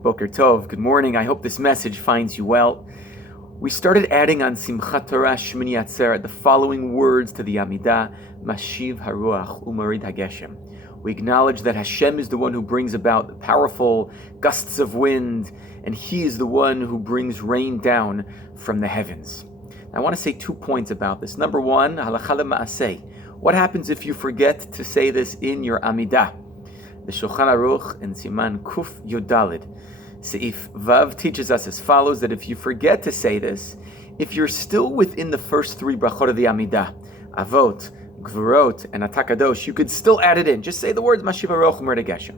Boker Tov, good morning. I hope this message finds you well. We started adding on Simchat Torah Shmini Atzeret the following words to the Amidah: Masiv Haruach Umarid Hageshem. We acknowledge that Hashem is the one who brings about powerful gusts of wind, and He is the one who brings rain down from the heavens. I want to say 2 points about this. Number one, Halacha L'Maaseh. What happens if you forget to say this in your Amidah? The Shulchan Aruch in Siman Kuf Yodalid, Seif Vav teaches us as follows, that if you forget to say this, if you're still within the first 3 brachot of the Amidah, Avot, Gvurot, and Atakadosh, you could still add it in. Just say the words Mashiv Haruach Umarid Hageshem.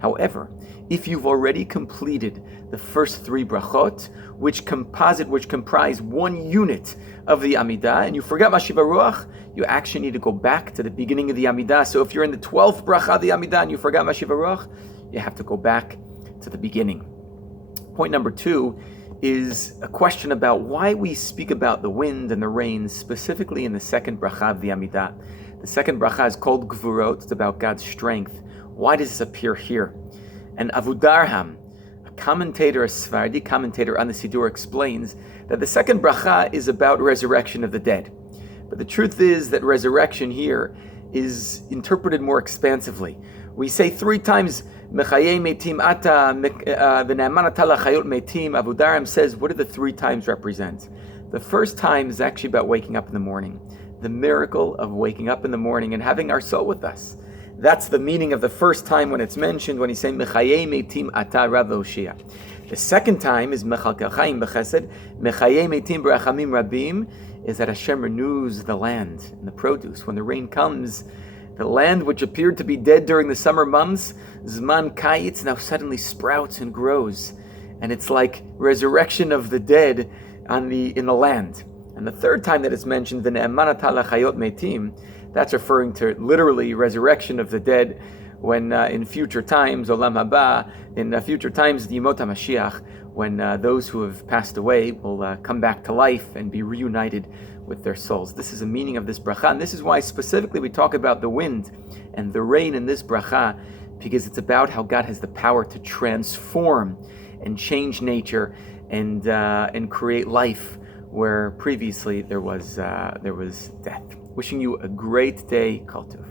However, if you've already completed the first 3 brachot, which comprise 1 unit of the Amidah, and you forgot Masiv Haruach, you actually need to go back to the beginning of the Amidah. So if you're in the 12th bracha of the Amidah and you forgot Masiv Haruach, you have to go back to the beginning. Point number 2 is a question about why we speak about the wind and the rain specifically in the 2nd bracha of the Amidah. The 2nd bracha is called Gvurot. It's about God's strength. Why does this appear here? And Avudarham, a Sephardi commentator on the Siddur, explains that the 2nd bracha is about resurrection of the dead. But the truth is that resurrection here is interpreted more expansively. We say 3 times, Mechayei metim ata, v'ne'aman ata lachayot metim. Avudarham says, what do the 3 times represent? The first time is actually about waking up in the morning. The miracle of waking up in the morning and having our soul with us. That's the meaning of the first time when it's mentioned, when he's saying, Mechayei metim ata Rav Oshia. The 2nd time is Mechal Chaim b'chesed, Mechayei metim b'rachamim rabim, is that Hashem renews the land and the produce. When the rain comes, the land which appeared to be dead during the summer months, Zman Kayitz, now suddenly sprouts and grows. And it's like resurrection of the dead in the land. And the 3rd time that it's mentioned, the Ne'eman ata lachayot metim, that's referring to literally resurrection of the dead, when in future times, Olam Haba, in future times, the Yemot HaMashiach, when those who have passed away will come back to life and be reunited with their souls. This is the meaning of this bracha, and this is why specifically we talk about the wind and the rain in this bracha, because it's about how God has the power to transform and change nature and create life where previously there was death. Wishing you a great day, Kol Tov.